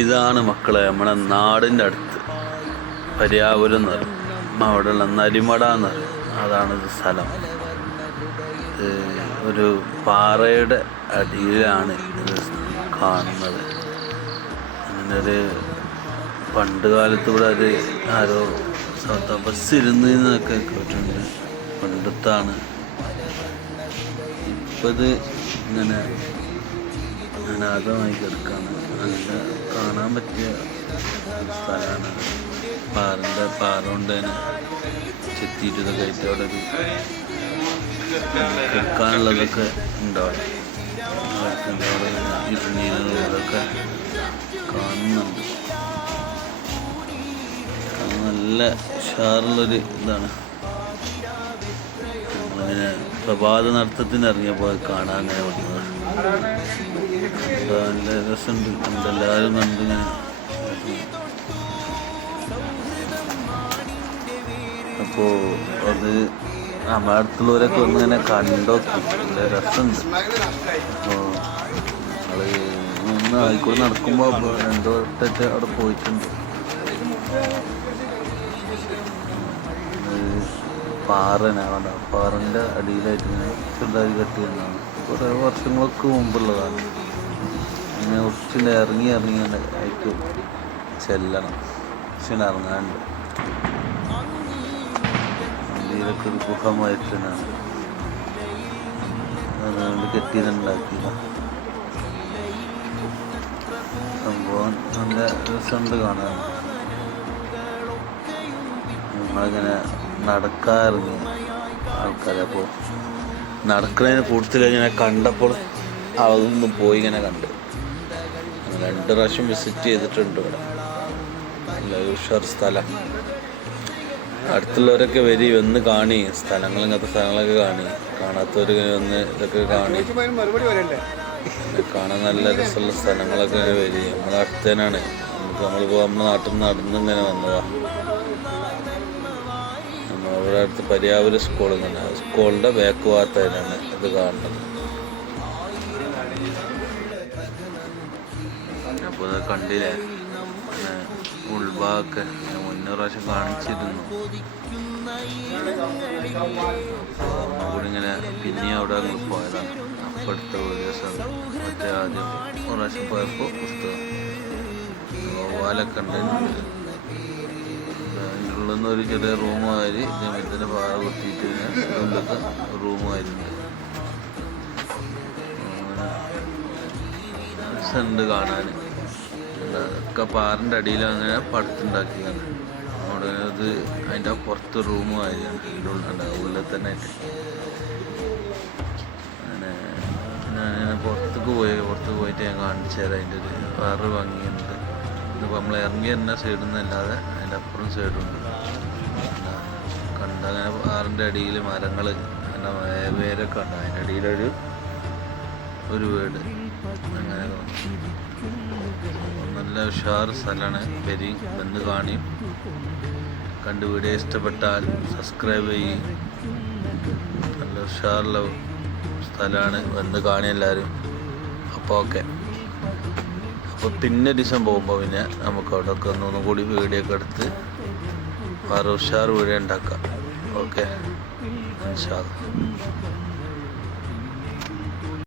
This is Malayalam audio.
ഇതാണ് മക്കളെ നമ്മുടെ നാടിൻ്റെ അടുത്ത് പര്യാപുരം എന്ന് പറയും, അവിടെയുള്ള നരിമട എന്ന് പറയും. അതാണിത് സ്ഥലം. ഒരു പാറയുടെ അടിയിലാണ് ഇത് കാണുന്നത്. അങ്ങനെ ഒരു പണ്ട് കാലത്ത് ഇവിടെ ഒരു ആരോ ബസ്സിരുന്നൊക്കെ കേട്ടിട്ടുണ്ട്. പണ്ടത്താണ്. ഇപ്പം ഇത് ഇങ്ങനെ അനാഥമായി കിടക്കാണ്. നല്ല കാണാൻ പറ്റിയ സ്ഥലമാണ്. പാറ കൊണ്ട് തന്നെ ചെത്തിയിട്ട് ഇതൊക്കെ ആയിട്ട് അവിടെ ഒരു കിടക്കാനുള്ളതൊക്കെ ഉണ്ടാവും. അവിടെ ഇരുന്നീരതൊക്കെ കാണുന്നുണ്ട്. അത് നല്ല ഉഷാറുള്ളൊരു ഇതാണ്. നമ്മളിങ്ങനെ പ്രഭാത നടത്തത്തിന് ഇറങ്ങിയപ്പോൾ കാണാൻ അങ്ങനെ പറ്റുന്നത്. നല്ല രസമുണ്ട്. നമ്മളെല്ലാവരും കണ്ടിങ്ങനെ അപ്പോൾ അത് നമ്മുടെ അടുത്തുള്ളവരൊക്കെ ഒന്നിങ്ങനെ കണ്ടോക്കി. നല്ല രസമുണ്ട്. അപ്പോൾ നമ്മൾ ആയിക്കോട് നടക്കുമ്പോൾ രണ്ടു വട്ടത്തെ അവിടെ പോയിട്ടുണ്ട്. പാറനാണ്. പാറൻ്റെ അടിയിലായിട്ട് ഇങ്ങനെ ചെറുതായി കെട്ടിയിരുന്നതാണ്. കുറേ വർഷങ്ങൾക്ക് മുമ്പുള്ളതാണ്. ഇങ്ങനെ കുറച്ചിട്ട് ഇറങ്ങി ആയിട്ട് ചെല്ലണം. പക്ഷെ ഇറങ്ങാണ്ട് ഇതിലൊക്കെ ഒരു ഗുഹമായിട്ട് തന്നെയാണ് അതുകൊണ്ട് കെട്ടിയതുണ്ടാക്കിയത സംഭവം. നല്ല രസമുണ്ട് കാണാൻ. നമ്മളിങ്ങനെ നടക്കാറിറങ്ങി ആൾക്കാരെ. അപ്പോൾ നടക്കുന്നതിന് കൂടുതൽ കഴിഞ്ഞാൽ കണ്ടപ്പോൾ അതൊന്നും പോയി ഇങ്ങനെ കണ്ട് 2 പ്രാവശ്യം വിസിറ്റ് ചെയ്തിട്ടുണ്ട്. ഇവിടെ നല്ല ഉഷാർ സ്ഥലം. അടുത്തുള്ളവരൊക്കെ വന്ന് കാണി സ്ഥലങ്ങൾ, ഇങ്ങനത്തെ സ്ഥലങ്ങളൊക്കെ കാണാത്തവർ വന്ന് ഇതൊക്കെ കാണാൻ നല്ല രസമുള്ള സ്ഥലങ്ങളൊക്കെ വരി. നമ്മുടെ അടുത്ത് തന്നെയാണ്. നമ്മളിപ്പോൾ നമ്മുടെ നാട്ടിൽ നിന്ന് നടന്നിങ്ങനെ വന്നതാണ്. നമ്മുടെ അടുത്ത് പര്യാപുരം സ്കൂളിൽ തന്നെ, സ്കൂളിൻ്റെ ബാക്ക് ഭാഗത്തായിട്ടാണ് ഇത് കാണുന്നത്. അപ്പോൾ ഇത് കണ്ടില്ലേ, ഉൾഭാഗമൊക്കെ മുന്നേ പ്രാവശ്യം കാണിച്ചിരുന്നു. കൂടി ഇങ്ങനെ പിന്നെയും അവിടെ അങ്ങ് പോയതാണ്. അപ്പം അടുത്ത ഒരു ദിവസം മറ്റേ ആദ്യം ഒരു പ്രാവശ്യം പോയപ്പോൾ പുസ്തകം ഗോവാലൊക്കെ ഉണ്ടായിരുന്നു. അതിൻ്റെ ഉള്ളിൽ നിന്ന് ഒരു ചെറിയ റൂമായി ജമീനത്തിൻ്റെ പാറ കുത്തിയിട്ട് ഉള്ളത്തെ റൂമായിട്ടുണ്ട്. രസമുണ്ട് കാണാൻ. ഒക്കെ പാറിൻ്റെ അടിയിൽ അങ്ങനെ പടുത്തുണ്ടാക്കിയാണ്. അവിടെ അത് അതിൻ്റെ പുറത്ത് റൂമായിരുന്നു. അതിൻ്റെ ഉള്ളിൽ തന്നെ ആയിട്ട് അങ്ങനെ പുറത്ത് പോയിട്ട് ഞാൻ കാണിച്ചു തരാം. അതിൻ്റെ ഒരു വേറൊരു ഭംഗിയുണ്ട്. ഇതിപ്പോൾ നമ്മൾ ഇറങ്ങി തന്നെ സൈഡിൽ നിന്നല്ലാതെ അതിൻ്റെ അപ്പുറം സൈഡുണ്ട്. കണ്ടങ്ങനെ പാറിൻ്റെ അടിയിൽ മരങ്ങൾ വേരൊക്കെ ഉണ്ട്. അതിൻ്റെ അടിയിലൊരു വീട് അങ്ങനെ നല്ല ഉഷാർ സ്ഥലമാണ്. വന്ന് കാണിയും കണ്ട് വീഡിയോ ഇഷ്ടപ്പെട്ടാൽ സബ്സ്ക്രൈബ് ചെയ്യും. നല്ല ഉഷാറുള്ള സ്ഥലമാണ്. വന്ന് കാണി എല്ലാവരും. അപ്പോൾ ഓക്കെ. അപ്പോൾ പിന്നെ ദിവസം പോകുമ്പോൾ പിന്നെ നമുക്ക് അവിടെയൊക്കെ ഒന്നും കൂടി വീഡിയോ ഒക്കെ എടുത്ത് വേറെ ഉഷാർ വീഡിയോ ഉണ്ടാക്കാം. ഓക്കെ, ഇൻഷാ അല്ലാഹ്.